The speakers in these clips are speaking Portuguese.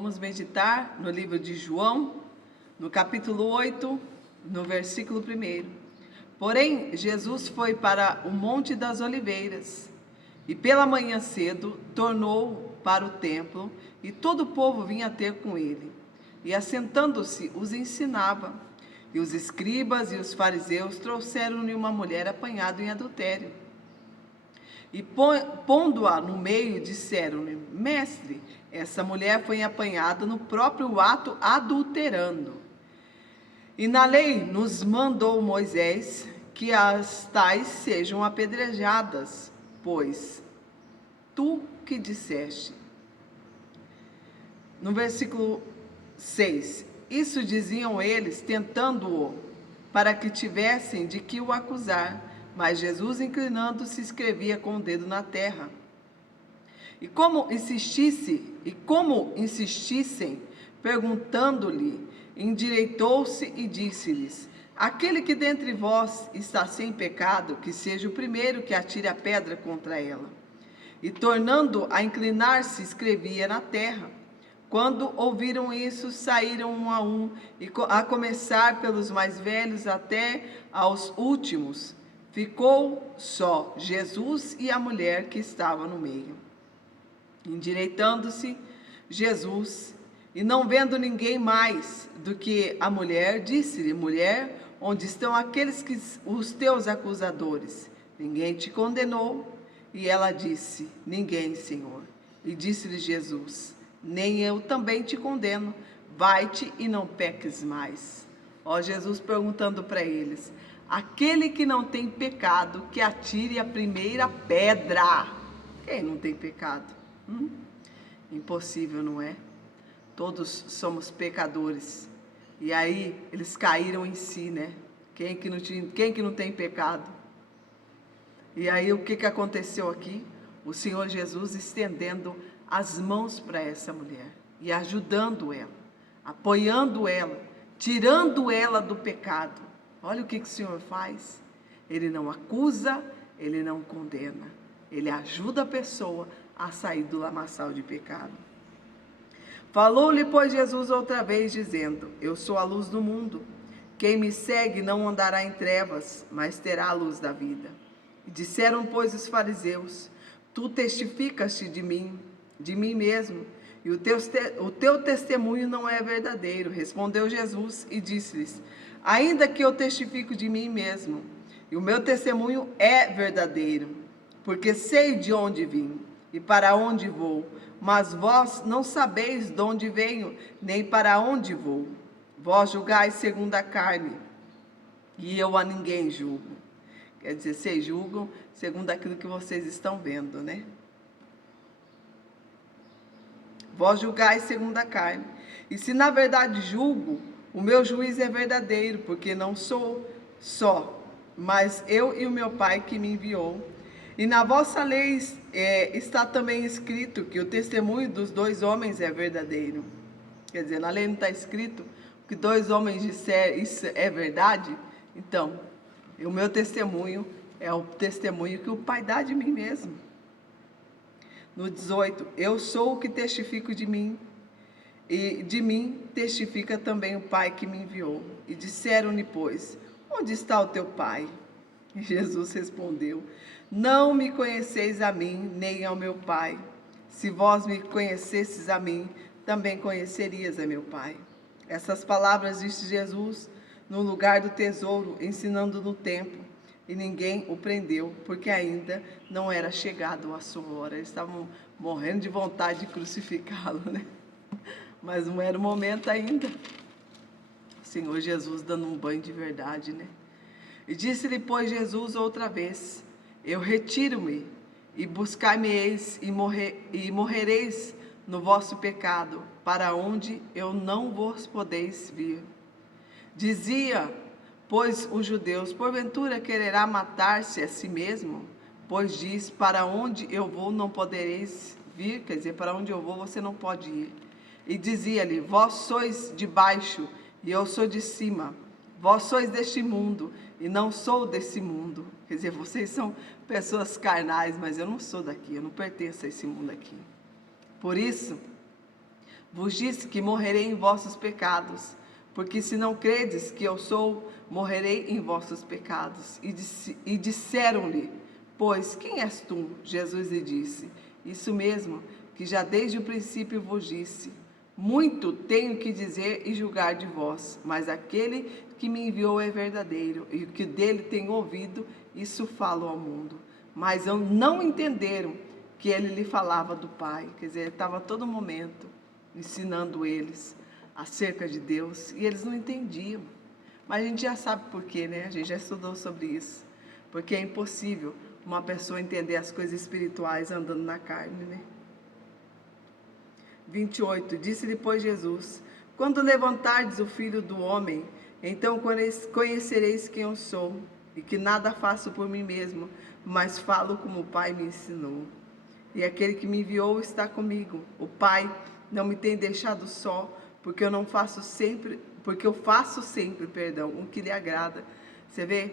Vamos meditar no livro de João, no capítulo 8, no versículo 1. Porém, Jesus foi para o Monte das Oliveiras, e pela manhã cedo tornou para o templo, e todo o povo vinha ter com ele. E assentando-se, os ensinava. E os escribas e os fariseus trouxeram-lhe uma mulher apanhada em adultério. E pondo-a no meio, disseram-lhe: Mestre, essa mulher foi apanhada no próprio ato adulterando. E na lei nos mandou Moisés que as tais sejam apedrejadas, pois tu que disseste. No versículo 6, isso diziam eles, tentando-o, para que tivessem de que o acusar. Mas Jesus, inclinando-se, escrevia com o dedo na terra. E como insistissem, perguntando-lhe, endireitou-se e disse-lhes: Aquele que dentre vós está sem pecado, que seja o primeiro que atire a pedra contra ela. E tornando a inclinar-se, escrevia na terra. Quando ouviram isso, saíram um a um, e a começar pelos mais velhos até aos últimos. Ficou só Jesus e a mulher que estava no meio. Endireitando-se Jesus, e não vendo ninguém mais do que a mulher, disse-lhe: Mulher, onde estão aqueles os teus acusadores? Ninguém te condenou? E ela disse: Ninguém, Senhor. E disse-lhe Jesus: Nem eu também te condeno. Vai-te e não peques mais. Ó, Jesus perguntando para eles: Aquele que não tem pecado, que atire a primeira pedra. Quem não tem pecado? Impossível, não é? Todos somos pecadores. E aí eles caíram em si, né? Quem que não tem pecado? E aí o que aconteceu aqui? O Senhor Jesus estendendo as mãos para essa mulher e ajudando ela, apoiando ela, tirando ela do pecado. Olha o que o Senhor faz. Ele não acusa, ele não condena. Ele ajuda a pessoa a sair do lamaçal de pecado. Falou-lhe, pois, Jesus outra vez, dizendo: Eu sou a luz do mundo. Quem me segue não andará em trevas, mas terá a luz da vida. E disseram, pois, os fariseus: Tu testificas-te de mim mesmo, e o teu testemunho não é verdadeiro. Respondeu Jesus e disse-lhes: Ainda que eu testifico de mim mesmo, e o meu testemunho é verdadeiro, porque sei de onde vim e para onde vou, mas vós não sabeis de onde venho, nem para onde vou. Vós julgais segundo a carne, e eu a ninguém julgo. Quer dizer, vocês julgam segundo aquilo que vocês estão vendo, né? Vós julgais segundo a carne. E se na verdade julgo, o meu juízo é verdadeiro, porque não sou só, mas eu e o meu Pai que me enviou. E na vossa lei está também escrito que o testemunho dos dois homens é verdadeiro. Quer dizer, na lei não está escrito que dois homens disseram isso é verdade? Então, o meu testemunho é o testemunho que o Pai dá de mim mesmo. No 18, eu sou o que testifico de mim, e de mim testifica também o Pai que me enviou. E disseram-lhe, pois: Onde está o teu Pai? E Jesus respondeu: Não me conheceis a mim, nem ao meu Pai. Se vós me conhecesses a mim, também conhecerias a meu Pai. Essas palavras disse Jesus no lugar do tesouro, ensinando no templo. E ninguém o prendeu, porque ainda não era chegado a sua hora. Eles estavam morrendo de vontade de crucificá-lo, né? Mas não era o momento ainda. O Senhor Jesus dando um banho de verdade, né? E disse-lhe, pois, Jesus outra vez: Eu retiro-me, e buscar-me-eis, e morrereis no vosso pecado, para onde eu não vos podeis vir. Dizia, pois, os judeus: Porventura quererá matar-se a si mesmo? Pois diz: Para onde eu vou não podereis vir. Quer dizer, para onde eu vou você não pode ir. E dizia-lhe: Vós sois de baixo, e eu sou de cima. Vós sois deste mundo, e não sou desse mundo. Quer dizer, vocês são pessoas carnais, mas eu não sou daqui, eu não pertenço a esse mundo aqui. Por isso, Vos disse que morrerei em vossos pecados, porque se não credes que eu sou, morrerei em vossos pecados. E disseram-lhe, pois, quem és tu? Jesus lhe disse, isso mesmo, que já desde o princípio vos disse. Muito tenho que dizer e julgar de vós, mas aquele que me enviou é verdadeiro, e o que dele tenho ouvido, isso falo ao mundo. Mas não entenderam que ele lhe falava do Pai. Quer dizer, ele estava a todo momento ensinando eles acerca de Deus, e eles não entendiam. Mas a gente já sabe por quê, né? A gente já estudou sobre isso. Porque é impossível uma pessoa entender as coisas espirituais andando na carne, né? 28. Disse-lhe, pois, Jesus, quando levantardes o Filho do Homem, então conhecereis quem eu sou, e que nada faço por mim mesmo, mas falo como o Pai me ensinou. E aquele que me enviou está comigo. O Pai não me tem deixado só, porque eu faço sempre, o que lhe agrada. Você vê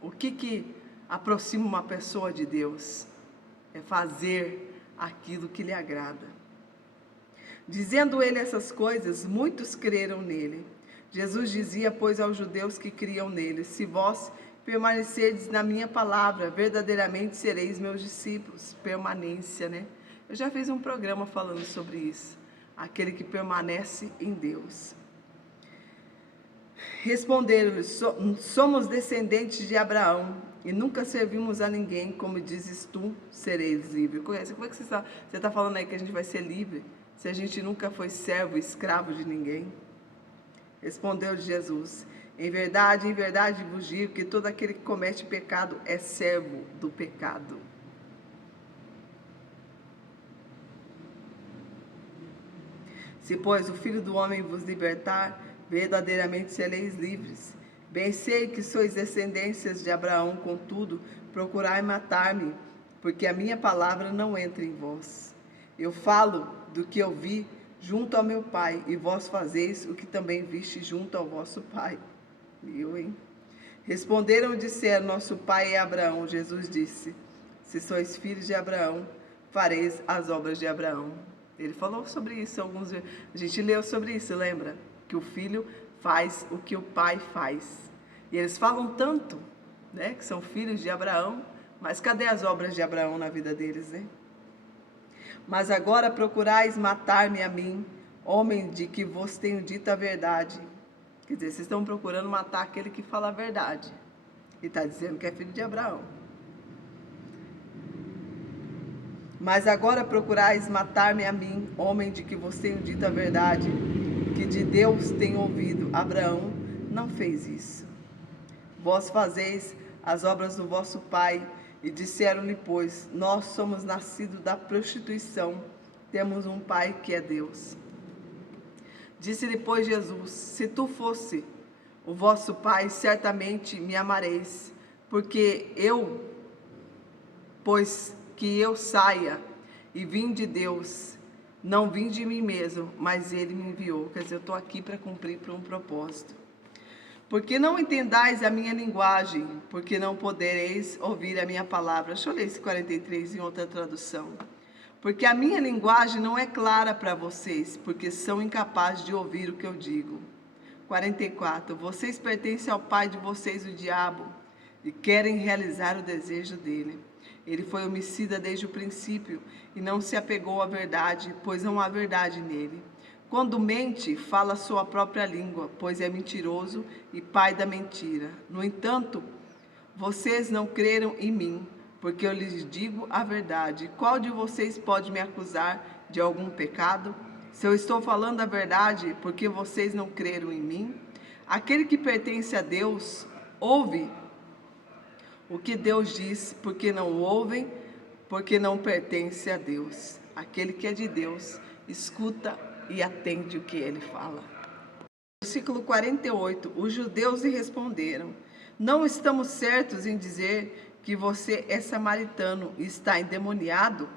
o que aproxima uma pessoa de Deus? É fazer aquilo que lhe agrada. Dizendo ele essas coisas, muitos creram nele. Jesus dizia, pois, aos judeus que criam nele, se vós permanecerdes na minha palavra, verdadeiramente sereis meus discípulos. Permanência, né? Eu já fiz um programa falando sobre isso. Aquele que permanece em Deus. Responderam-lhe, somos descendentes de Abraão e nunca servimos a ninguém, como dizes tu, sereis livre. Como é que você está falando aí que a gente vai ser livre, se a gente nunca foi servo, escravo de ninguém? Respondeu Jesus, em verdade vos digo que todo aquele que comete pecado é servo do pecado. Se, pois, o Filho do Homem vos libertar, verdadeiramente sereis livres. Bem sei que sois descendências de Abraão, contudo, procurai matar-me, porque a minha palavra não entra em vós. Eu falo do que eu vi junto ao meu Pai, e vós fazeis o que também viste junto ao vosso Pai. Responderam e disseram, nosso pai é Abraão. Jesus disse, se sois filhos de Abraão, fareis as obras de Abraão. Ele falou sobre isso, a gente leu sobre isso, lembra? Que o filho faz o que o pai faz. E eles falam tanto, né, que são filhos de Abraão, mas cadê as obras de Abraão na vida deles, né? Mas agora procurais matar-me a mim, homem de que vos tenho dito a verdade. Quer dizer, vocês estão procurando matar aquele que fala a verdade. E está dizendo que é filho de Abraão. Mas agora procurais matar-me a mim, homem de que vos tenho dito a verdade, que de Deus tenho ouvido. Abraão não fez isso. Vós fazeis as obras do vosso pai. E disseram-lhe, pois, nós somos nascidos da prostituição, temos um pai que é Deus. Disse-lhe, pois, Jesus, se tu fosse o vosso pai, certamente me amareis, porque que eu saia e vim de Deus, não vim de mim mesmo, mas ele me enviou. Quer dizer, eu estou aqui para cumprir por um propósito. Porque não entendais a minha linguagem, porque não podereis ouvir a minha palavra. Deixa eu ler esse 43 em outra tradução. Porque a minha linguagem não é clara para vocês, porque são incapazes de ouvir o que eu digo. 44. Vocês pertencem ao pai de vocês, o diabo, e querem realizar o desejo dele. Ele foi homicida desde o princípio e não se apegou à verdade, pois não há verdade nele. Quando mente, fala a sua própria língua, pois é mentiroso e pai da mentira. No entanto, vocês não creram em mim, porque eu lhes digo a verdade. Qual de vocês pode me acusar de algum pecado? Se eu estou falando a verdade, porque vocês não creram em mim? Aquele que pertence a Deus, ouve o que Deus diz, porque não ouvem, porque não pertence a Deus. Aquele que é de Deus, escuta e atende o que ele fala. Versículo 48, os judeus lhe responderam, não estamos certos em dizer que você é samaritano e está endemoniado?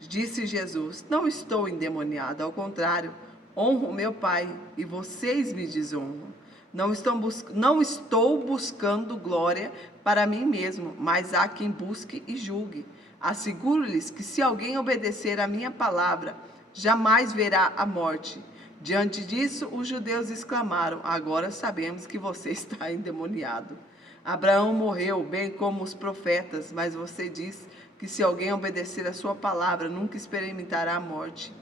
Disse Jesus, não estou endemoniado, ao contrário, honro meu Pai e vocês me desonram. Não estou buscando glória para mim mesmo, mas há quem busque e julgue. Asseguro-lhes que se alguém obedecer a minha palavra, jamais verá a morte. Diante disso, os judeus exclamaram: agora sabemos que você está endemoniado. Abraão morreu, bem como os profetas, mas você diz que se alguém obedecer a sua palavra, nunca experimentará a morte.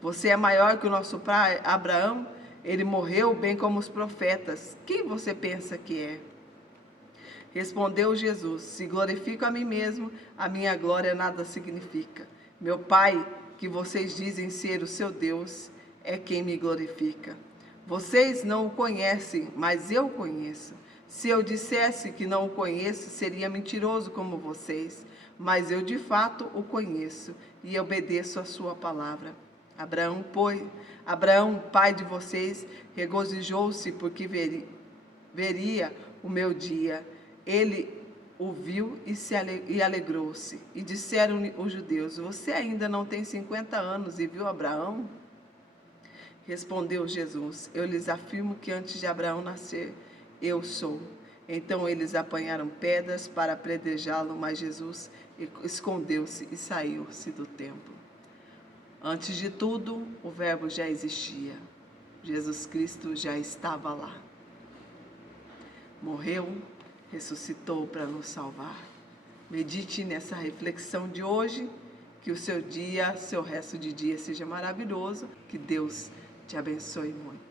Você é maior que o nosso pai Abraão? Ele morreu, bem como os profetas. Quem você pensa que é? Respondeu Jesus: se glorifico a mim mesmo, a minha glória nada significa. Meu Pai, que vocês dizem ser o seu Deus, é quem me glorifica. Vocês não o conhecem, mas eu o conheço. Se eu dissesse que não o conheço, seria mentiroso como vocês, mas eu de fato o conheço e obedeço a sua palavra. Abraão, pai de vocês, regozijou-se porque veria o meu dia. Ele o viu e alegrou-se. E disseram os judeus: você ainda não tem 50 anos e viu Abraão? Respondeu Jesus: eu lhes afirmo que antes de Abraão nascer, eu sou. Então eles apanharam pedras para apedrejá-lo, mas Jesus escondeu-se e saiu-se do templo. Antes de tudo, o Verbo já existia. Jesus Cristo já estava lá. Morreu, ressuscitou para nos salvar. Medite nessa reflexão de hoje, que o seu resto de dia seja maravilhoso, que Deus te abençoe muito.